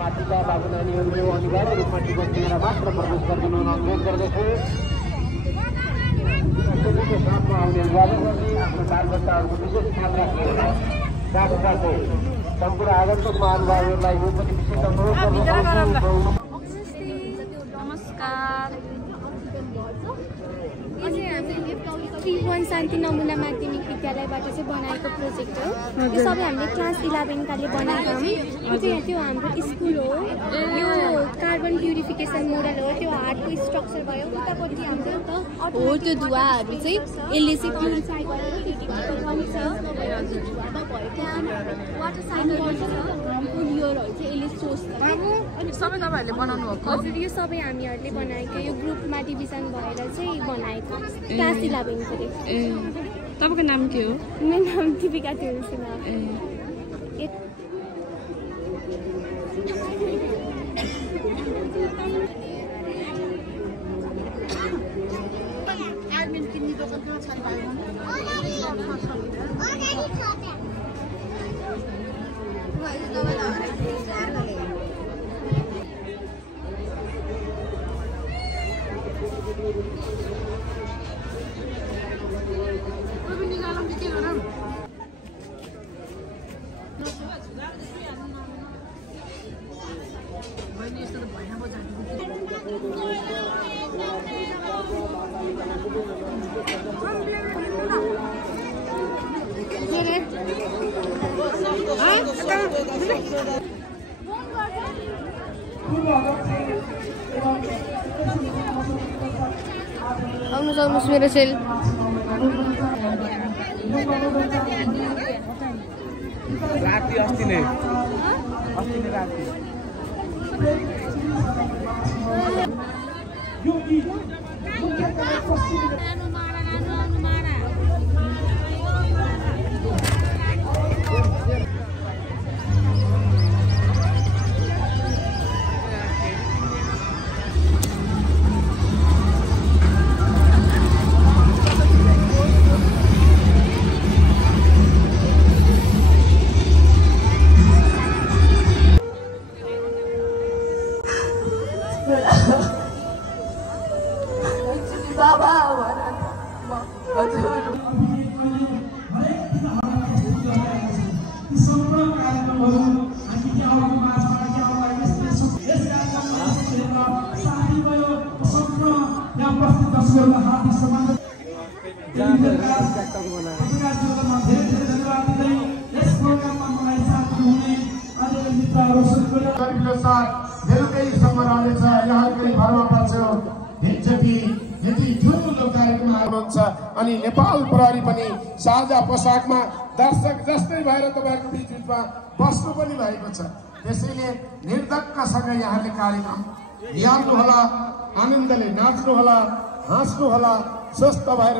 माथिका बाबु नानीहरूले अनिवार्य रूपमा टिकट लिएर मात्र प्रवेश गरिदिनु अनुरोध गर्दछु। साथमा आउने आफ्नो कार्यकर्ताहरूको विशेष ध्यान राख्नुहोला। साथसाथै सम्पूर्ण आगन्तुक महानुभावहरूलाई यो पनि विशेष अनुरोध गर्न चाहन्छु। नमस्कार। त्रिभुवन शान्ति नमुना माध्यमिक विद्यालयबाट चाहिँ बनाएको प्रोजेक्ट हो। यो सबै हामीले क्लास 11 काले बनाएका हौँ। यो चाहिँ त्यो हाम्रो स्कुल हो। यो कार्बन प्युरिफिकेसन मोडल हो। त्यो हार्टको स्ट्रक्चर भयो उतापट्टि हाम्रो हो त्यो धुवाहरू चाहिँ यसले चाहिँ प्युरिफाई गरेर गर्छ। वाटर साइकल पोलियोहरू चाहिँ यसले सोच्छ। अनि सबै तपाईहरुले बनाउनु भएको? हजुर, यो सबै हामीहरूले बनाएको। यो ग्रुपमा डिभिजन भएर चाहिँ बनाएको क्लास 11 को। तपाईको नाम के हो? मेरो नाम दीपिका तिरुसिना। आउनुहोस् मेरो सेल। राति अस्ति नै राति अनि नेपाल प्रहरी पनि साझा पोसाकमा दर्शक जस्तै भएर तपाईहरुको बीचमा बस्नु पनि भएको छ। त्यसैले निर्धक्कसँग यहाँले कार्यक्रम निहाल्नु होला, आनन्दले नाच्नु होला, हाँस्नु होला, स्वस्थ भएर